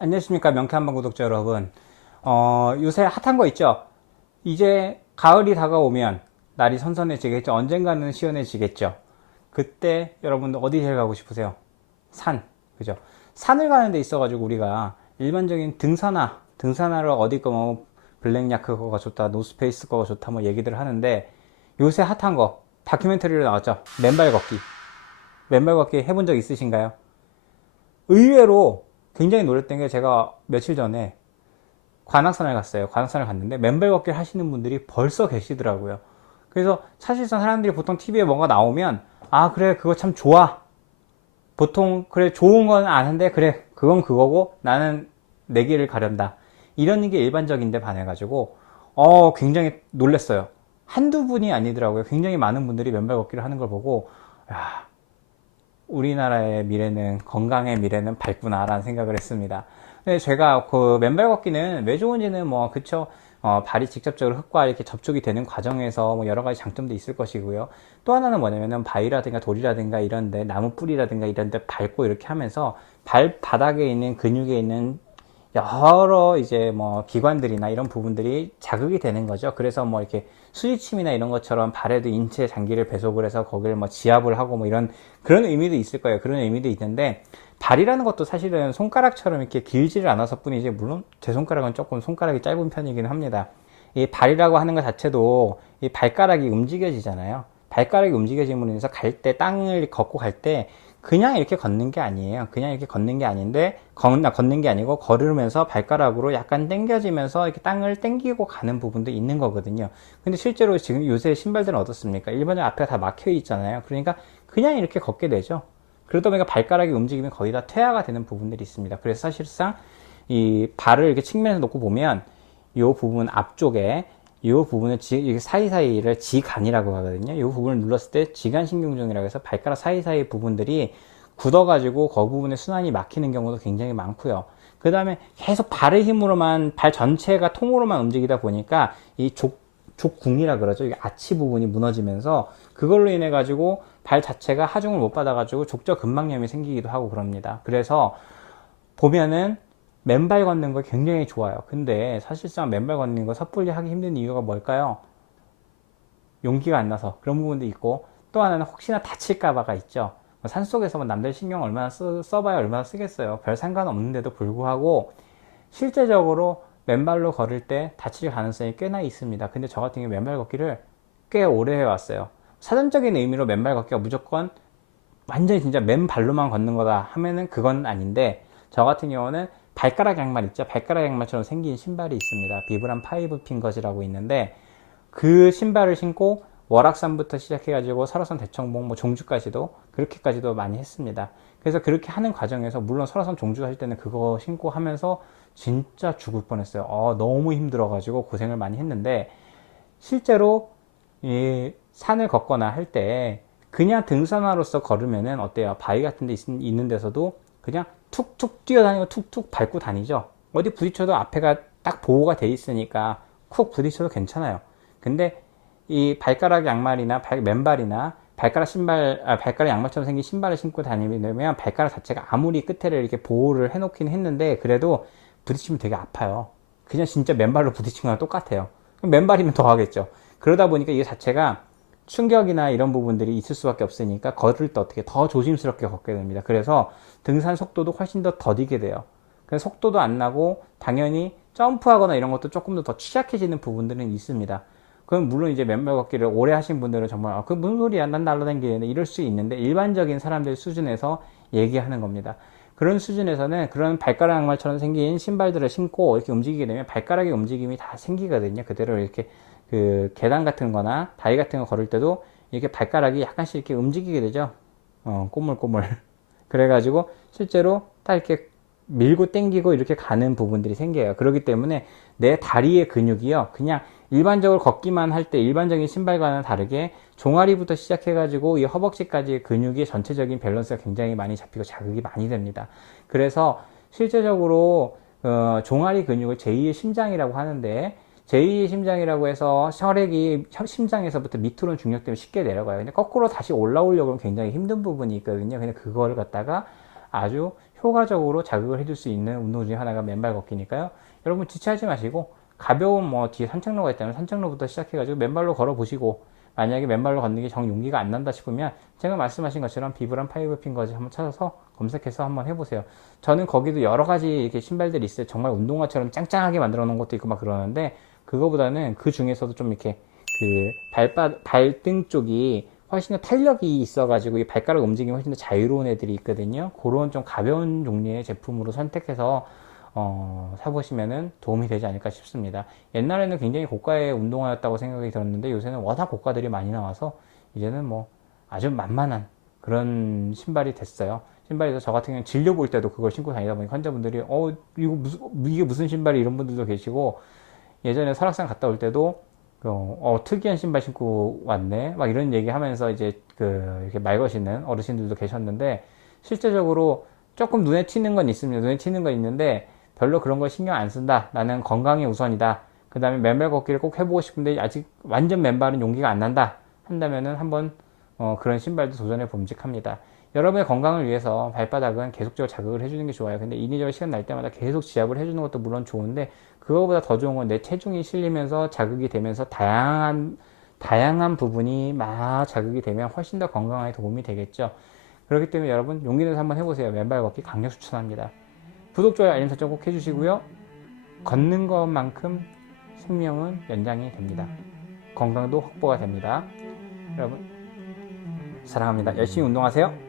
안녕하십니까 명쾌한방 구독자 여러분. 요새 핫한 거 있죠. 이제 가을이 다가오면 날이 선선해지겠죠. 언젠가는 시원해지겠죠. 그때 여러분들 어디 제일 가고 싶으세요? 산, 그죠? 산을 가는 데 있어 가지고 우리가 일반적인 등산화를 어디 거뭐 블랙야크 거가 좋다, 노스페이스 거가 좋다 뭐 얘기들 하는데, 요새 핫한 거 다큐멘터리로 나왔죠. 맨발 걷기 해본 적 있으신가요? 의외로 굉장히 놀랬던 게, 제가 며칠 전에 관악산을 갔어요. 관악산을 갔는데 맨발 걷기를 하시는 분들이 벌써 계시더라고요. 그래서 사실상 사람들이 보통 TV에 뭔가 나오면, 아 그래 그거 참 좋아, 보통 그래 좋은 건 아는데 그래 그건 그거고 나는 내 길을 가련다, 이런 게 일반적인데 반해가지고 굉장히 놀랐어요. 한두 분이 아니더라고요. 굉장히 많은 분들이 맨발 걷기를 하는 걸 보고, 야, 우리나라의 미래는, 건강의 미래는 밝구나라는 생각을 했습니다. 근데 제가 그 맨발 걷기는 왜 좋은지는 뭐 그쵸, 발이 직접적으로 흙과 이렇게 접촉이 되는 과정에서 뭐 여러 가지 장점도 있을 것이고요. 또 하나는 뭐냐면은 바위라든가 돌이라든가 이런데, 나무 뿌리라든가 이런데 밟고 이렇게 하면서 발바닥에 있는 근육에 있는 여러 이제 뭐 기관들이나 이런 부분들이 자극이 되는 거죠. 그래서 뭐 이렇게 수지침이나 이런 것처럼 발에도 인체 장기를 배속을 해서 거기를 뭐 지압을 하고 뭐 이런 그런 의미도 있을 거예요. 그런 의미도 있는데, 발이라는 것도 사실은 손가락처럼 이렇게 길지를 않아서 뿐이지, 물론 제 손가락은 조금 손가락이 짧은 편이기는 합니다. 이 발이라고 하는 것 자체도 이 발가락이 움직여지잖아요. 발가락이 움직여짐으로 인해서 갈 때, 땅을 걷고 갈 때 그냥 이렇게 걷는 게 아니에요. 그냥 이렇게 걷는 게 아닌데, 걷는 게 아니고 걸으면서 발가락으로 약간 당겨지면서 이렇게 땅을 당기고 가는 부분도 있는 거거든요. 근데 실제로 지금 요새 신발들은 어떻습니까? 일반적으로 앞에가 다 막혀 있잖아요. 그러니까 그냥 이렇게 걷게 되죠. 그러다 보니까 발가락이 움직이면 거의 다 퇴화가 되는 부분들이 있습니다. 그래서 사실상 이 발을 이렇게 측면에서 놓고 보면, 이 부분 앞쪽에 이 부분을 사이사이를 지간이라고 하거든요. 이 부분을 눌렀을 때 지간신경종이라고 해서 발가락 사이사이 부분들이 굳어가지고 그 부분에 순환이 막히는 경우도 굉장히 많고요. 그 다음에 계속 발의 힘으로만, 발 전체가 통으로만 움직이다 보니까 이 족궁이라 그러죠. 이게 아치 부분이 무너지면서 그걸로 인해 가지고 발 자체가 하중을 못 받아 가지고 족저근막염이 생기기도 하고 그럽니다. 그래서 보면은 맨발 걷는 거 굉장히 좋아요. 근데 사실상 맨발 걷는 거 섣불리 하기 힘든 이유가 뭘까요? 용기가 안 나서 그런 부분도 있고, 또 하나는 혹시나 다칠까봐가 있죠. 산속에서 남들 신경 얼마나 써봐야 얼마나 쓰겠어요. 별 상관없는데도 불구하고 실제적으로 맨발로 걸을 때 다칠 가능성이 꽤나 있습니다. 근데 저 같은 경우 맨발 걷기를 꽤 오래 해왔어요. 사전적인 의미로 맨발 걷기가 무조건 완전히 진짜 맨발로만 걷는 거다 하면은 그건 아닌데, 저 같은 경우는 발가락 양말 있죠. 발가락 양말처럼 생긴 신발이 있습니다. 비브람 파이브 핑거즈라고 있는데, 그 신발을 신고 월악산부터 시작해가지고 설화산 대청봉 뭐 종주까지도 그렇게까지도 많이 했습니다. 그래서 그렇게 하는 과정에서, 물론 설화산 종주 할 때는 그거 신고 하면서 진짜 죽을 뻔했어요. 너무 힘들어가지고 고생을 많이 했는데, 실제로 이 산을 걷거나 할 때 그냥 등산화로서 걸으면은 어때요? 바위 같은 데 있는 데서도 그냥 툭툭 뛰어다니고 툭툭 밟고 다니죠. 어디 부딪혀도 앞에가 딱 보호가 돼 있으니까 쿡 부딪혀도 괜찮아요. 근데 이 발가락 양말이나 맨발이나 발가락 양말처럼 생긴 신발을 신고 다니면 발가락 자체가 아무리 끝에를 이렇게 보호를 해놓긴 했는데, 그래도 부딪히면 되게 아파요. 그냥 진짜 맨발로 부딪힌 거랑 똑같아요. 그럼 맨발이면 더 하겠죠. 그러다 보니까 이 자체가 충격이나 이런 부분들이 있을 수밖에 없으니까 걸을 때 어떻게 더 조심스럽게 걷게 됩니다. 그래서 등산 속도도 훨씬 더 더디게 돼요. 그래서 속도도 안 나고, 당연히 점프하거나 이런 것도 조금 더 취약해지는 부분들은 있습니다. 그럼 물론 이제 맨발 걷기를 오래 하신 분들은 정말 그 무슨 소리야, 난 날라다니겠네, 이럴 수 있는데, 일반적인 사람들 수준에서 얘기하는 겁니다. 그런 수준에서는 그런 발가락 양말처럼 생긴 신발들을 신고 이렇게 움직이게 되면 발가락의 움직임이 다 생기거든요. 그대로 이렇게 그 계단 같은 거나 다리 같은 거 걸을 때도 이렇게 발가락이 약간씩 이렇게 움직이게 되죠. 꼬물꼬물. 그래가지고 실제로 딱 이렇게 밀고 당기고 이렇게 가는 부분들이 생겨요. 그렇기 때문에 내 다리의 근육이요, 그냥 일반적으로 걷기만 할 때 일반적인 신발과는 다르게 종아리부터 시작해가지고 이 허벅지까지의 근육이 전체적인 밸런스가 굉장히 많이 잡히고 자극이 많이 됩니다. 그래서 실제적으로 종아리 근육을 제2의 심장이라고 하는데, 제2의 심장이라고 해서 혈액이 심장에서부터 밑으로는 중력 때문에 쉽게 내려가요. 근데 거꾸로 다시 올라오려고 하면 굉장히 힘든 부분이 있거든요. 근데 그거를 갖다가 아주 효과적으로 자극을 해줄 수 있는 운동 중에 하나가 맨발 걷기니까요. 여러분 지체하지 마시고 가벼운 뭐 뒤에 산책로가 있다면 산책로부터 시작해가지고 맨발로 걸어 보시고, 만약에 맨발로 걷는 게 정 용기가 안 난다 싶으면 제가 말씀하신 것처럼 비브람 파이브 핑거즈 한번 찾아서 검색해서 한번 해보세요. 저는 거기도 여러 가지 이렇게 신발들이 있어요. 정말 운동화처럼 짱짱하게 만들어 놓은 것도 있고 막 그러는데, 그거보다는 그 중에서도 좀 이렇게 발등 쪽이 훨씬 더 탄력이 있어가지고 이 발가락 움직임이 훨씬 더 자유로운 애들이 있거든요. 그런 좀 가벼운 종류의 제품으로 선택해서 사보시면은 도움이 되지 않을까 싶습니다. 옛날에는 굉장히 고가의 운동화였다고 생각이 들었는데 요새는 워낙 고가들이 많이 나와서 이제는 뭐 아주 만만한 그런 신발이 됐어요. 신발에서 저 같은 경우는 진료 볼 때도 그걸 신고 다니다 보니 환자분들이 이게 무슨 신발이, 이런 분들도 계시고, 예전에 설악산 갔다 올 때도 특이한 신발 신고 왔네 막 이런 얘기 하면서 이제 이렇게 말 거시는 어르신들도 계셨는데, 실제적으로 조금 눈에 튀는 건 있습니다. 눈에 튀는 건 있는데 별로 그런 걸 신경 안 쓴다, 나는 건강이 우선이다, 그 다음에 맨발 걷기를 꼭 해보고 싶은데 아직 완전 맨발은 용기가 안 난다 한다면은 한번 그런 신발도 도전해 봄직합니다. 여러분의 건강을 위해서 발바닥은 계속적으로 자극을 해주는 게 좋아요. 근데 인위적으로 시간 날 때마다 계속 지압을 해주는 것도 물론 좋은데, 그거보다 더 좋은 건 내 체중이 실리면서 자극이 되면서 다양한 부분이 막 자극이 되면 훨씬 더 건강에 도움이 되겠죠. 그렇기 때문에 여러분 용기 내서 한번 해보세요. 맨발 걷기 강력 추천합니다. 구독, 좋아요, 알림 설정 꼭 해주시고요. 걷는 것만큼 생명은 연장이 됩니다. 건강도 확보가 됩니다. 여러분 사랑합니다. 열심히 운동하세요.